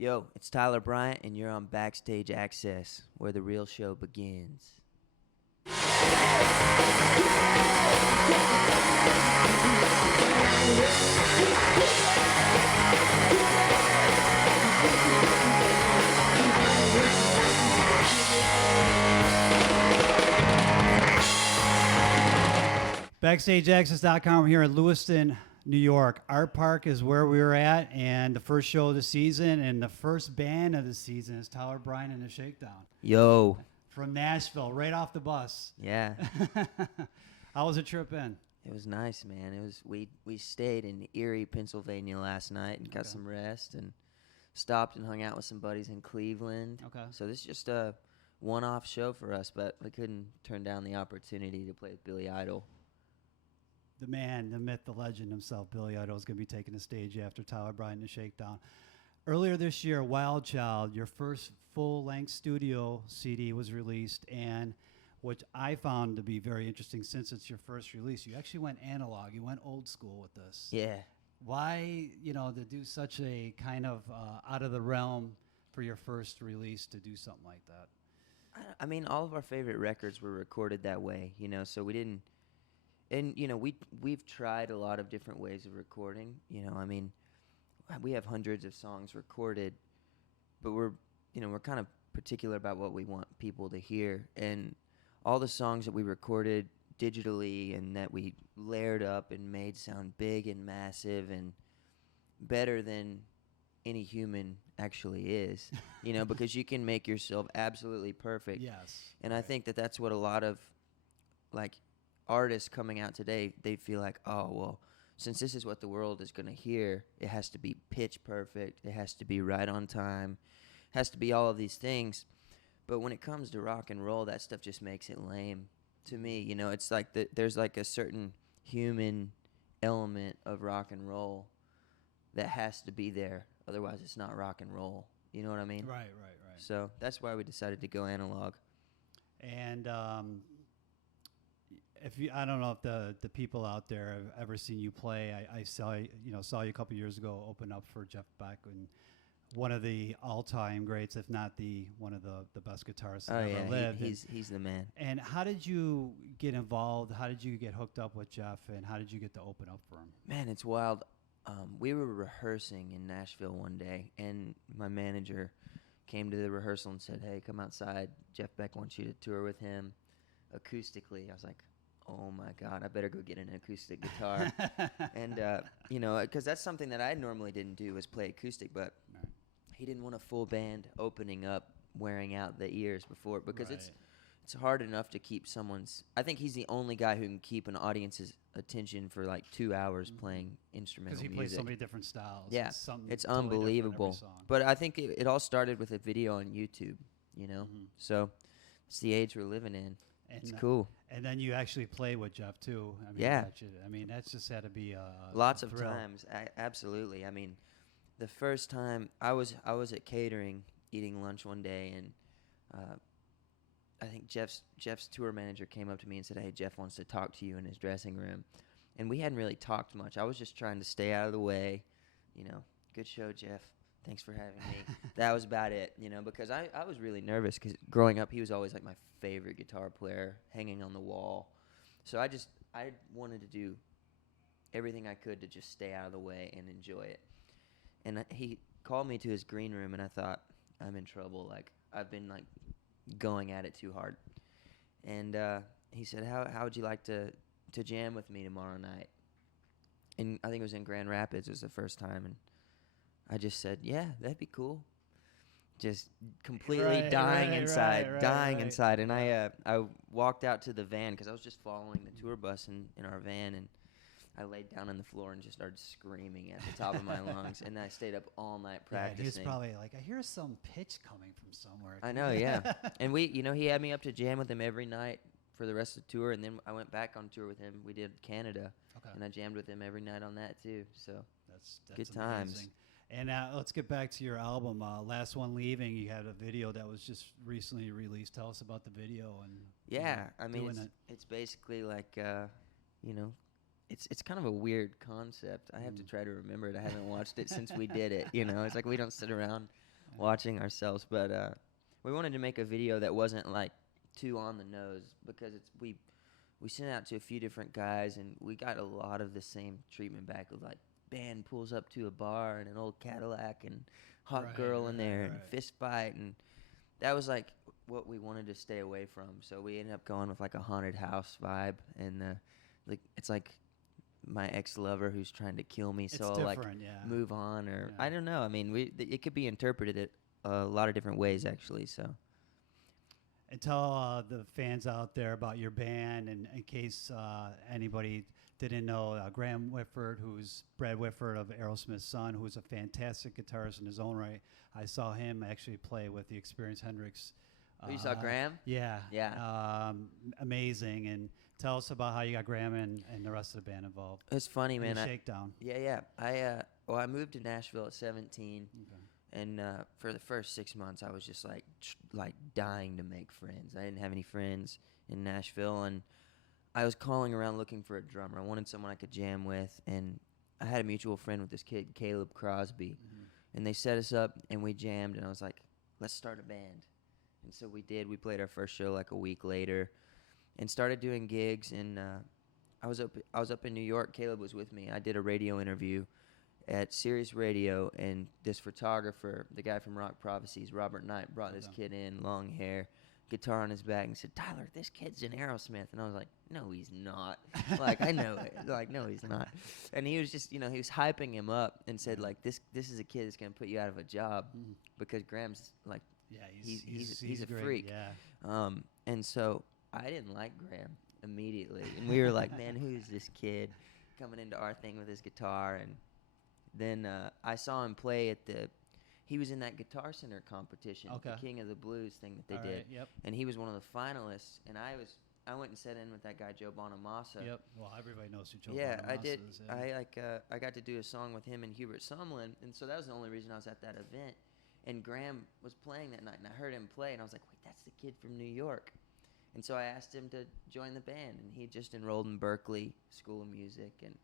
Yo, it's Tyler Bryant, and you're on Backstage Access, where the real show begins. BackstageAxxess.com. We're here in Lewiston, New York. Artpark is where we were at, and the first show of the season, and the first band of the season is Tyler Bryant and the Shakedown. Yo. From Nashville, right off the bus. Yeah. How was the trip in? It was nice, man. It was we stayed in Erie, Pennsylvania last night and got some rest and stopped and hung out with some buddies in Cleveland. Okay. So this is just a one-off show for us, but we couldn't turn down the opportunity to play with Billy Idol. The man, the myth, the legend himself, Billy Idol, is going to be taking the stage after Tyler Bryant and the Shakedown. Earlier this year, Wild Child, your first full-length studio CD was released, and which I found to be very interesting since it's your first release. You actually went analog. You went old school with this. Yeah. Why, to do such a kind of out of the realm for your first release to do something like that? I mean, all of our favorite records were recorded that way, so we didn't. And, we've tried a lot of different ways of recording. We have hundreds of songs recorded, but we're kind of particular about what we want people to hear. And all the songs that we recorded digitally and that we layered up and made sound big and massive and better than any human actually is, because you can make yourself absolutely perfect. Yes. And I think that that's what a lot of, artists coming out today, they feel like, oh, well, since this is what the world is going to hear, it has to be pitch perfect, it has to be right on time, it has to be all of these things. But when it comes to rock and roll, that stuff just makes it lame to me. It's like there's like a certain human element of rock and roll that has to be there. Otherwise, it's not rock and roll. You know what I mean? Right. So that's why we decided to go analog. And I don't know if the people out there have ever seen you play. I saw you a couple years ago open up for Jeff Beck, and one of the all-time greats, if not one of the best guitarists that ever lived. He's the man. And how did you get involved? How did you get hooked up with Jeff, and how did you get to open up for him? Man, it's wild. We were rehearsing in Nashville one day, and my manager came to the rehearsal and said, "Hey, come outside. Jeff Beck wants you to tour with him acoustically." I was like, oh my God, I better go get an acoustic guitar. And, because that's something that I normally didn't do, was play acoustic, but he didn't want a full band opening up, wearing out the ears before, because it's hard enough to keep I think he's the only guy who can keep an audience's attention for like 2 hours playing instrumental music. Because he plays so many different styles. Yeah, it's totally unbelievable. But I think it all started with a video on YouTube, So it's the age we're living in. It's cool. And then you actually play with Jeff too. That's just had to be lots a of thrill. times. Absolutely. I mean, the first time I was at catering eating lunch one day, and I think Jeff's tour manager came up to me and said, "Hey, Jeff wants to talk to you in his dressing room." And we hadn't really talked much. I was just trying to stay out of the way. Good show, Jeff. Thanks for having me. That was about it, because I was really nervous because growing up, he was always like my favorite guitar player, hanging on the wall. So I wanted to do everything I could to just stay out of the way and enjoy it. And he called me to his green room, and I thought, I'm in trouble. Like, I've been like going at it too hard. And he said, how would you like to jam with me tomorrow night? And I think it was in Grand Rapids. It was the first time, and I just said, yeah, that'd be cool. Just completely dying inside. And I walked out to the van because I was just following the tour bus in our van, and I laid down on the floor and just started screaming at the top of my lungs. And I stayed up all night practicing. He was probably like, I hear some pitch coming from somewhere. I know, yeah. And he had me up to jam with him every night for the rest of the tour, and then I went back on tour with him. We did Canada, and I jammed with him every night on that too. So that's good times. Amazing. And let's get back to your album, Last One Leaving. You had a video that was just recently released. Tell us about the video. And yeah, it's basically like, it's kind of a weird concept. I have to try to remember it. I haven't watched it since we did it. It's like we don't sit around watching ourselves. But we wanted to make a video that wasn't like too on the nose, because we sent it out to a few different guys, and we got a lot of the same treatment back of like band pulls up to a bar and an old Cadillac and hot girl in there and fist fight, and that was like what we wanted to stay away from. So we ended up going with like a haunted house vibe, and like it's like my ex-lover who's trying to kill me, so I'll like move on, or I don't know. I mean, it could be interpreted a lot of different ways actually. So. And tell the fans out there about your band, and in case anybody didn't know, Graham Whitford, who's Brad Whitford of Aerosmith's son, who's a fantastic guitarist in his own right. I saw him actually play with the Experienced Hendrix. You saw Graham? Yeah. Yeah. Amazing. And tell us about how you got Graham and the rest of the band involved. It's funny, man. Shakedown. Yeah. I moved to Nashville at 17. Okay. And for the first 6 months, I was just like dying to make friends. I didn't have any friends in Nashville, and I was calling around looking for a drummer. I wanted someone I could jam with, and I had a mutual friend with this kid, Caleb Crosby, and they set us up, and we jammed, and I was like, let's start a band. And so we did. We played our first show like a week later and started doing gigs, and I was up in New York. Caleb was with me. I did a radio interview at Sirius Radio, and this photographer, the guy from Rock Prophecies, Robert Knight, brought this kid in, long hair, guitar on his back, and said, "Tyler, this kid's in Aerosmith." And I was like, "No, he's not." Like, I know it. Like, no, he's not. And he was just, he was hyping him up and said, like, this is a kid that's going to put you out of a job, because Graham's, like, he's a great, freak. Yeah. And so I didn't like Graham immediately. And we were like, man, who's this kid coming into our thing with his guitar? And then I saw him play he was in that Guitar Center competition, the King of the Blues thing that they did. Yep. And he was one of the finalists, and I went and sat in with that guy, Joe Bonamassa. Yep. Well, everybody knows who Joe Bonamassa is. I did. Yeah. I got to do a song with him and Hubert Sumlin, and so that was the only reason I was at that event. And Graham was playing that night, and I heard him play, and I was like, wait, that's the kid from New York. And so I asked him to join the band, and he just enrolled in Berklee School of Music, and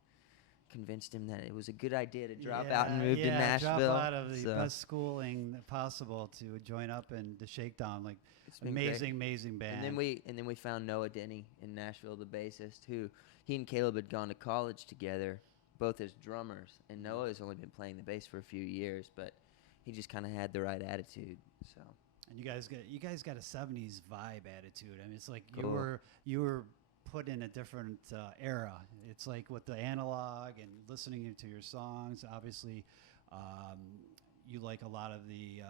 convinced him that it was a good idea to drop out and move to Nashville. Drop out of the best schooling possible to join up in the Shakedown. Like, amazing band. And then we found Noah Denny in Nashville, the bassist, who he and Caleb had gone to college together, both as drummers. And Noah has only been playing the bass for a few years, but he just kind of had the right attitude. So. And you guys got a '70s vibe attitude. I mean, it's like cool. you were put in a different era. It's like with the analog and listening to your songs. Obviously, you like a lot of the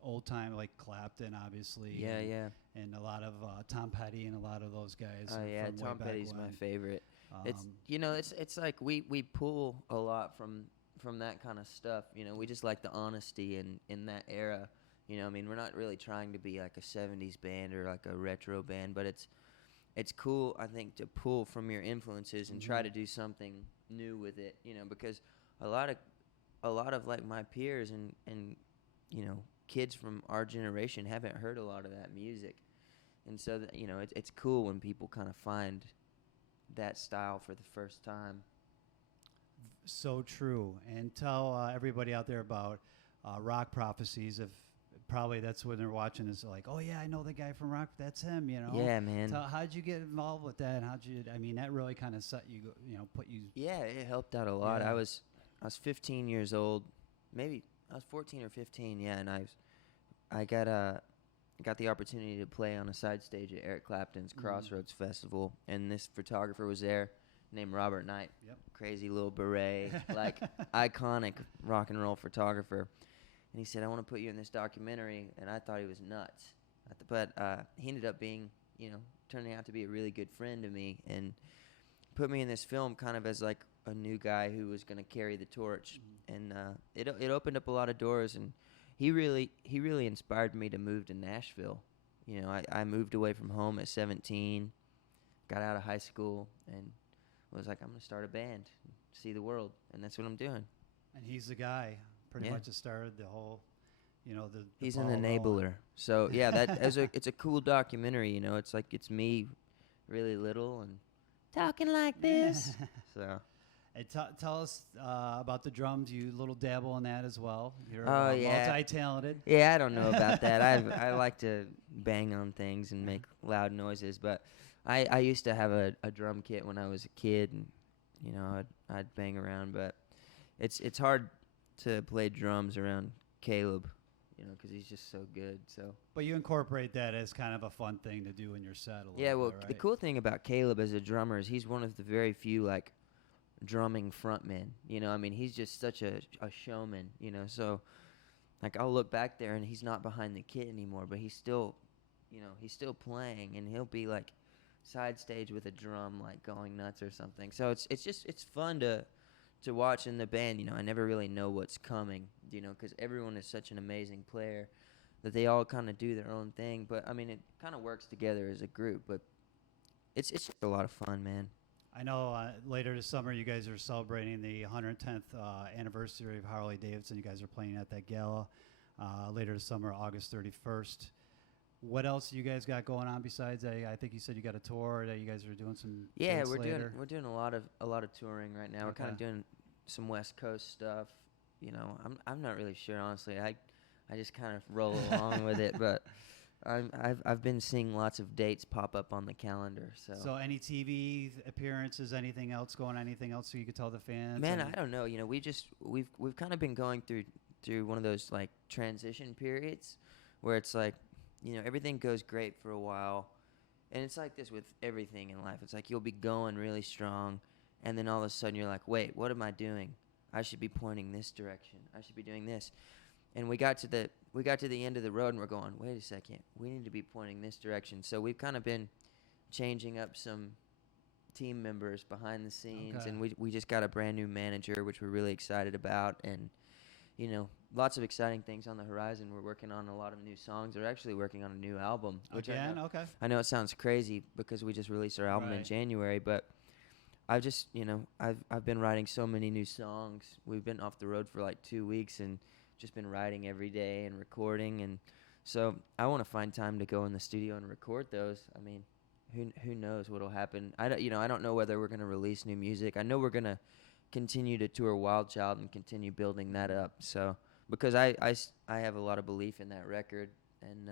old time, like Clapton, obviously. Yeah. And a lot of Tom Petty and a lot of those guys. Oh yeah, Tom Petty's my favorite. It's like we pull a lot from that kind of stuff. We just like the honesty in that era. I mean, we're not really trying to be like a '70s band or like a retro band, but it's cool, I think, to pull from your influences and try to do something new with it. Because a lot of like my peers and kids from our generation haven't heard a lot of that music, and so it's cool when people kind of find that style for the first time. So true. And tell everybody out there about Rock Prophecies. If probably that's when they're watching this, like, oh yeah, I know the guy from Rock. That's him. Yeah, man. So how'd you get involved with that? And that really kind of set you, put you. Yeah, it helped out a lot. Yeah. I was 15 years old, maybe I was 14 or 15. Yeah, and I got the opportunity to play on a side stage at Eric Clapton's Crossroads Festival, and this photographer was there named Robert Knight. Yep. Crazy little beret, like iconic rock and roll photographer. And he said, "I want to put you in this documentary," and I thought he was nuts. But he ended up being, turning out to be a really good friend to me, and put me in this film kind of as like a new guy who was going to carry the torch. And it opened up a lot of doors, and he really inspired me to move to Nashville. I moved away from home at 17, got out of high school, and was like, I'm going to start a band, see the world, and that's what I'm doing. And he's the guy. Pretty much it started the whole, he's an enabler. So yeah, it's a cool documentary. It's like it's me, really little and talking like this. So, And tell us about the drums. You little dabble in that as well. You're Yeah. multi-talented. Yeah, I don't know about that. I like to bang on things and make loud noises, but I used to have a drum kit when I was a kid, and you know I'd bang around, but it's hard to play drums around Caleb, you know, because he's just so good. So. But you incorporate that as kind of a fun thing to do in your set a little Yeah, well, bit, right? the cool thing about Caleb as a drummer is he's one of the very few like drumming frontmen. You know, I mean, he's just such a showman. You know, so like I'll look back there and he's not behind the kit anymore, but he's still, you know, he's still playing, and he'll be like side stage with a drum like going nuts or something. So it's fun to watch in the band. You know, I never really know what's coming, you know, because everyone is such an amazing player that they all kind of do their own thing. But I mean, it kind of works together as a group. But it's just a lot of fun, man. I know later this summer you guys are celebrating the 110th anniversary of Harley Davidson. You guys are playing at that gala later this summer, August 31st. What else you guys got going on besides that? I think you said you got a tour that you guys are doing some. Yeah, dates we're later. doing a lot of touring right now. We're kind of Okay. doing some West Coast stuff. You know, I'm not really sure, honestly. I just kind of roll along with it, but I've been seeing lots of dates pop up on the calendar. So any TV appearances, anything else going on? Anything else so you could tell the fans? Man, I don't know. You know, we've kind of been going through one of those like transition periods where it's like, you know, everything goes great for a while, and it's like this with everything in life. It's like you'll be going really strong, and then all of a sudden you're like, wait, what am I doing? I should be pointing this direction. I should be doing this. And we got to the end of the road, and we're going, wait a second, we need to be pointing this direction. So we've kind of been changing up some team members behind the scenes, Okay. and we just got a brand new manager, which we're really excited about, and you know, lots of exciting things on the horizon. We're working on a lot of new songs. We're actually working on a new album. Which Again, okay. I know it sounds crazy because we just released our album in Right. January, but I've just, you know, I've been writing so many new songs. We've been off the road for like 2 weeks and just been writing every day and recording, and so I want to find time to go in the studio and record those. I mean, who knows what'll happen? I don't know whether we're gonna release new music. I know we're gonna continue to tour Wild Child and continue building that up. So because I have a lot of belief in that record, and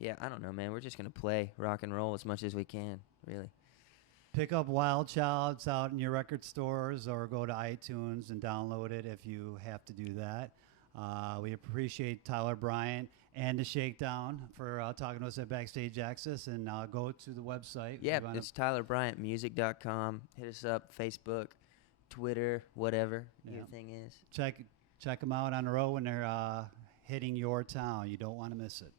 yeah, I don't know, man. We're just gonna play rock and roll as much as we can, really. Pick up Wild Child. It's out in your record stores, or go to iTunes and download it if you have to do that. We appreciate Tyler Bryant and the Shakedown for talking to us at Backstage Access, and go to the website. Yeah, You wanna- it's TylerBryantMusic.com. Hit us up, Facebook, Twitter, whatever your Yeah. thing is. check them out on the road when they're hitting your town. You don't want to miss it.